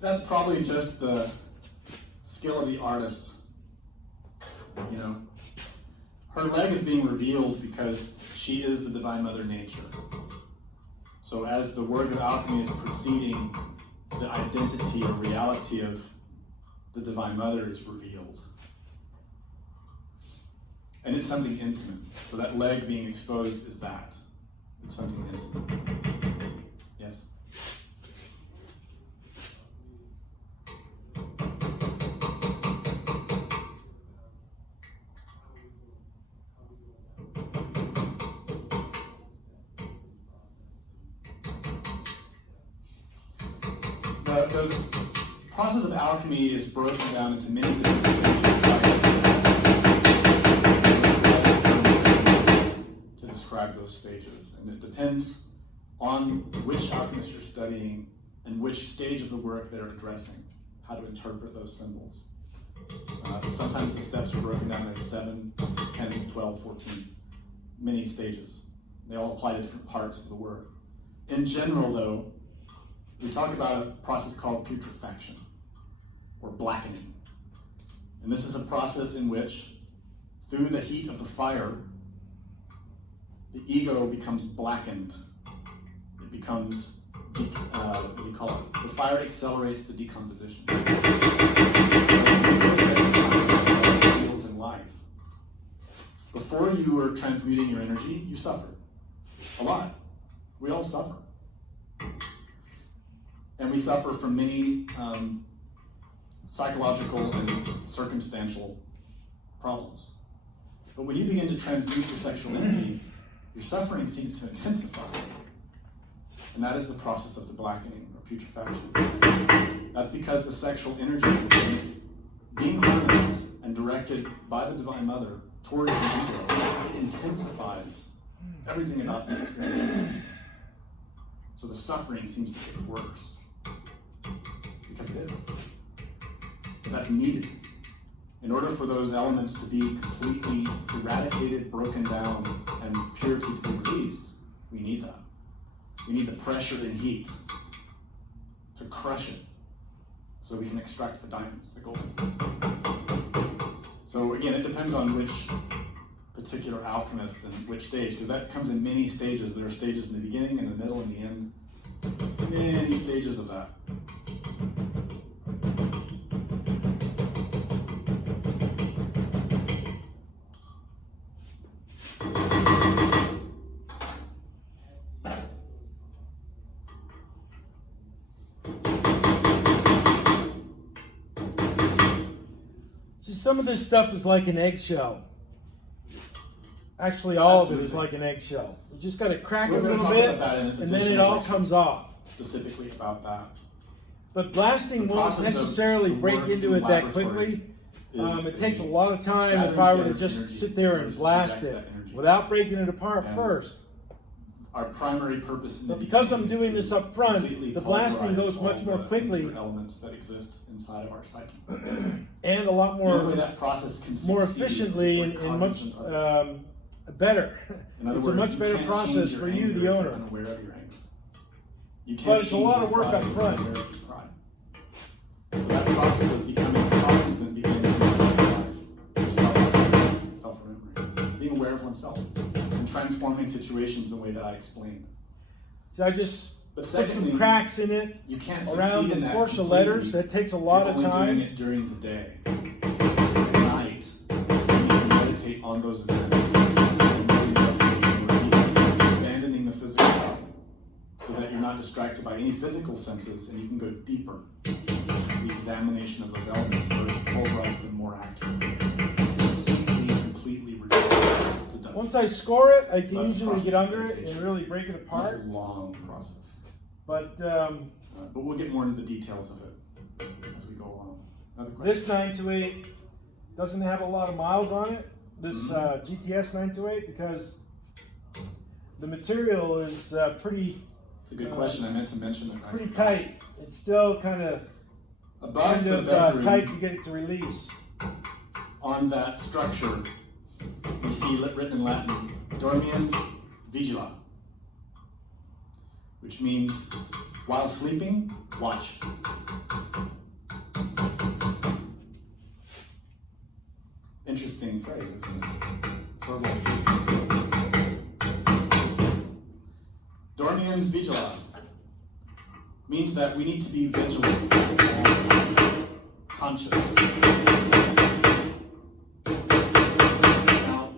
That's probably just the skill of the artist. You know, her leg is being revealed because she is the divine mother nature. So as the work of alchemy is proceeding, the identity or reality of the divine mother is revealed. And it's something intimate. So that leg being exposed is that. It's something intimate. Yes? The process of alchemy is broken down into many different stages to describe those stages. And it depends on which alchemist you're studying and which stage of the work they're addressing, how to interpret those symbols. Sometimes the steps are broken down as 7, 10, 12, 14, many stages. They all apply to different parts of the work. In general, though, we talk about a process called putrefaction, or blackening. And this is a process in which, through the heat of the fire, the ego becomes blackened. It becomes, what do you call it? The fire accelerates the decomposition. Feels in life. Before you are transmuting your energy, you suffer. A lot. We all suffer. And we suffer from many psychological and circumstantial problems. But when you begin to transmute your sexual energy, your suffering seems to intensify. And that is the process of the blackening or putrefaction. That's because the sexual energy is being harnessed and directed by the Divine Mother towards the ego. It intensifies everything about the experience. So the suffering seems to get worse. Because it is. But that's needed. In order for those elements to be completely eradicated, broken down, and purity to be released, we need that. We need the pressure and heat to crush it so we can extract the diamonds, the gold. So again, it depends on which particular alchemist and which stage, because that comes in many stages. There are stages in the beginning, in the middle, and the end. Many stages of that. See, some of this stuff is like an eggshell. Actually, all of it is like an eggshell. You just got to crack it a little bit, and then it all comes off. Specifically about that. But blasting won't necessarily break into it that quickly. It takes a lot of time if I were to just sit there and blast it without breaking it apart first. Our primary purpose, but because I'm doing this up front, the blasting goes much more quickly. Elements that exist inside of our psyche, and a lot more, more efficiently, and much better. It's a much better process for you, the owner. But it's a lot of work up front. So that process of becoming cognizant begins in self-remembering, being aware of oneself, and transforming situations in the way that I explained. So I just put some cracks in it around the Porsche letters. That takes a lot of time. Doing it during the day. At night, you need to meditate on those events. Abandoning the physical body so that you're not distracted by any physical senses, and you can go deeper. The examination of those elements to pulverize them more accurately. Completely reduced to dust. Once I score it, I can usually get under it and really break it apart. It's a long process. But we'll get more into the details of it as we go along. This 928 doesn't have a lot of miles on it. This GTS 928, because the material is pretty. It's a good question. I meant to mention that. Pretty tight. It's still kind of tight to get it to release. On that structure, we see written in Latin, dormiens vigila, which means while sleeping, watch. Dormiens vigila means that we need to be vigilant, conscious. Now,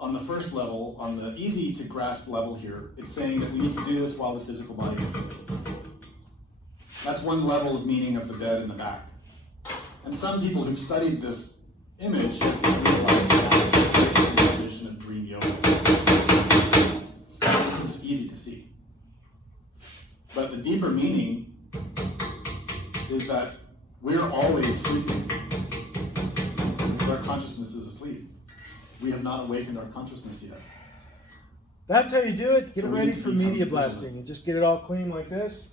on the first level, on the easy to grasp level here, it's saying that we need to do this while the physical body is sleeping. That's one level of meaning of the bed in the back. And some people who've studied this image have realized the definition of dream yoga. This is easy to see. But the deeper meaning is that we're always sleeping because our consciousness is asleep. We have not awakened our consciousness yet. That's how you do it. Get So we ready need to for become media vigilant. blasting and just get it all clean like this.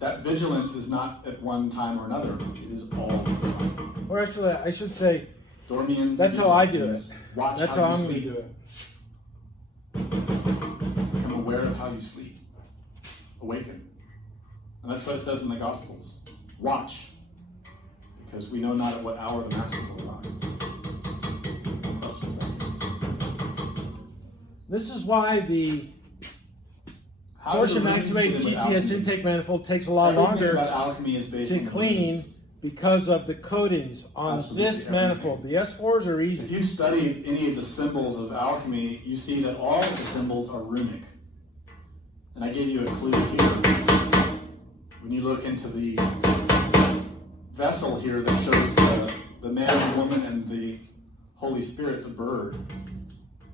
That vigilance is not at one time or another. It is all the time. Or actually, I should say, Dormiens. that's how I do it. Watch That's how how you I'm going to sleep. do it. Become aware of how you sleep. Awaken. And that's what it says in the Gospels. Watch. Because we know not at what hour the Master will arrive. This is why the How do Porsche the rings Activate fit in with GTS alchemy? Intake Manifold takes a lot Everything longer about alchemy is based to on clean rings. because of the coatings on Absolutely this everything. manifold. The S4s are If easy. you've studied any of the symbols of alchemy, you see that all of the symbols are runic. And I gave you a clue here. When you look into the vessel here that shows the man, the woman, and the Holy Spirit, the bird,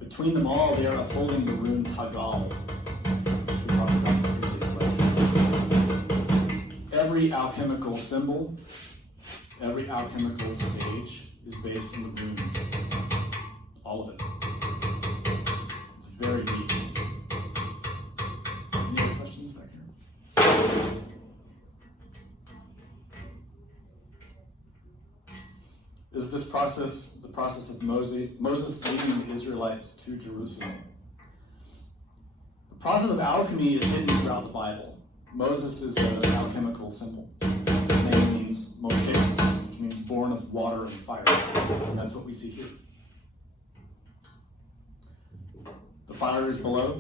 between them all, they are upholding the rune Hagal, which we talked about in the previous lecture. Every alchemical symbol, every alchemical stage is based on the runes. All of it. It's very deep. Any other questions back here? Is this process the process of Moses leading the Israelites to Jerusalem? The process of alchemy is hidden throughout the Bible. Moses is an alchemical symbol. His name means Moshe, which means born of water and fire. And that's what we see here. The fire is below.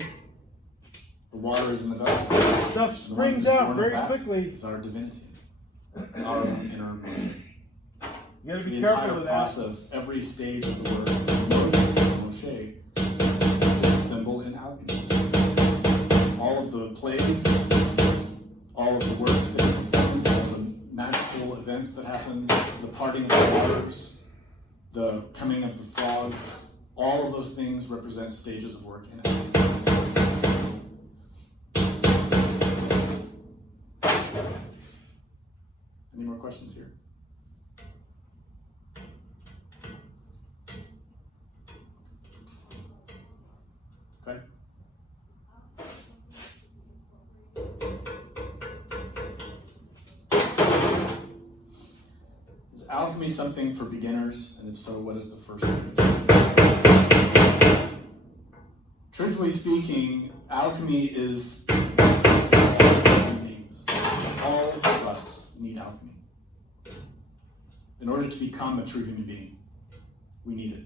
The water is in the vessel. Stuff springs out very quickly. It's our divinity, our own inner motion. You gotta The be entire careful with that. process, every stage of the word, Moses and Moshe, is a symbol in alchemy. All of the plagues, all of the works that are performed, all the magical events that happen, the parting of the waters, the coming of the frogs, all of those things represent stages of work in alchemy. Any more questions here? Okay. Is alchemy something for beginners? And if so, what is the first thing to do? Truthfully speaking, alchemy is human beings. All of us need alchemy. In order to become a true human being, we need it.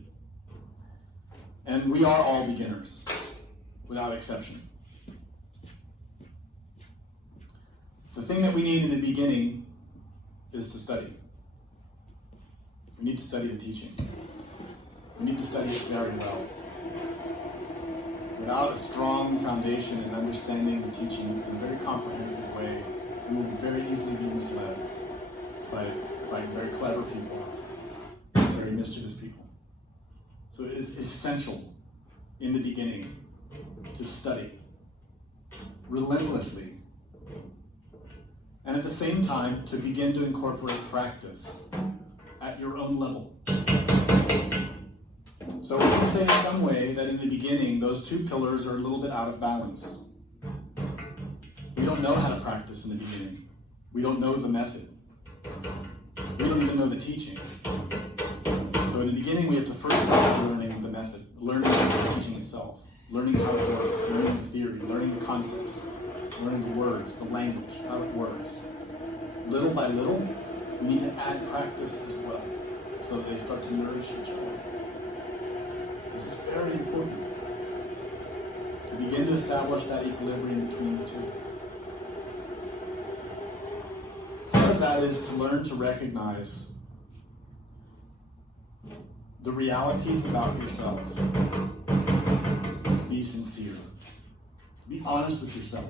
And we are all beginners, without exception. The thing that we need in the beginning is to study. We need to study the teaching. We need to study it very well. Without a strong foundation and understanding the teaching in a very comprehensive way, we will very easily be misled by very clever people, very mischievous people. So it is essential in the beginning to study relentlessly, and at the same time to begin to incorporate practice at your own level. So we can say in some way that in the beginning those two pillars are a little bit out of balance. We don't know how to practice in the beginning. We don't know the method. We don't even know the teaching. So in the beginning we have to first start learning the method, learning the teaching itself, learning how it works, learning the theory, learning the concepts, learning the words, the language, how it works. Little by little, we need to add practice as well, so that they start to nourish each other. This is very important. To begin to establish that equilibrium between the two. Part of that is to learn to recognize the realities about yourself. Be sincere. Be honest with yourself.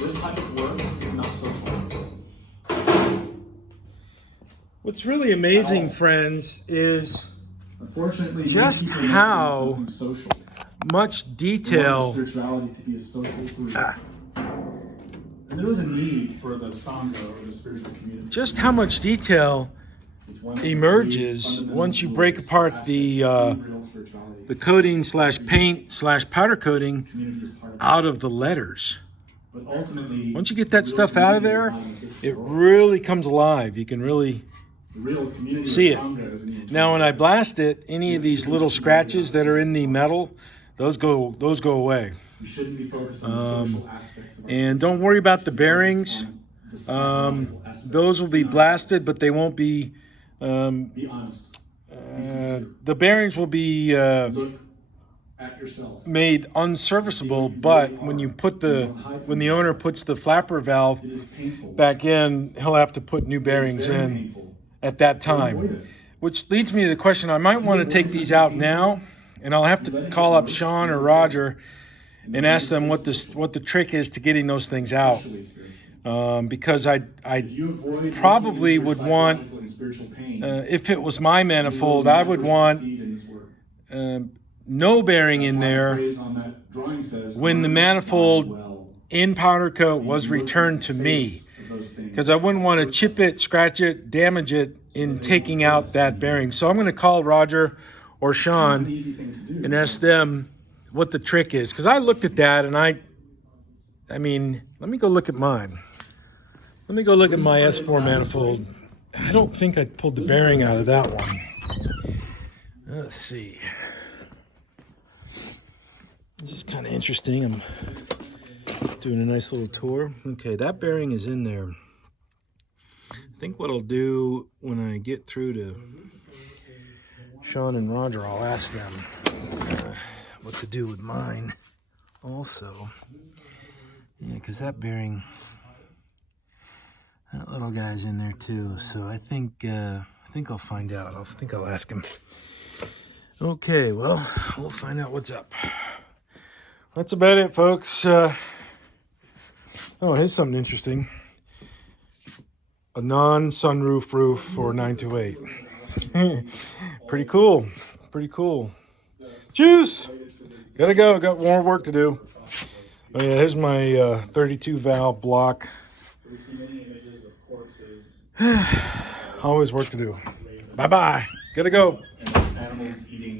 This type of work is not social. What's really amazing, friends, is unfortunately just how much detail. Spirituality to be a social group. And there was a need for the Sangha, or the spiritual community. Just how much detail emerges once you break apart the coating / paint / powder coating out of the letters. But ultimately, once you get that stuff out of there, it really comes alive. You can really see it. Now, when I blast it, any of these little scratches that are in the metal, those go away. You shouldn't be focused on the social aspects of and don't worry about the bearings. Those will be blasted, but they won't be. Be honest. The bearings will be Look at yourself. made unserviceable, but when the owner puts the flapper valve It is painful. back in, he'll have to put new bearings in Painful. at that time. Which leads me to the question, I might want to take these out now, and I'll have to call up Sean or Roger and ask them what the trick is to getting those things out. Because I probably would want, if it was my manifold, I would want no bearing in there when the manifold in powder coat was returned to me. Because I wouldn't want to chip it, scratch it, damage it in taking out that bearing. So I'm going to call Roger or Sean and ask them what the trick is. Because I looked at that and I mean, let me go look at mine. Let me go look at my S4 manifold. I don't think I pulled the bearing out of that one. Let's see. This is kind of interesting. I'm doing a nice little tour. Okay, that bearing is in there. I think what I'll do when I get through to Sean and Roger, I'll ask them what to do with mine also. Yeah, because that bearing, that little guy's in there too. So I think I'll find out. I think I'll ask him. Okay, well, we'll find out what's up. That's about it, folks. Oh, here's something interesting. A non-sunroof roof for 928. Pretty cool. Pretty cool. Juice! Gotta go. Got more work to do. Oh yeah, here's my 32 valve block. Always work to do. Bye-bye. Gotta go. Animals eating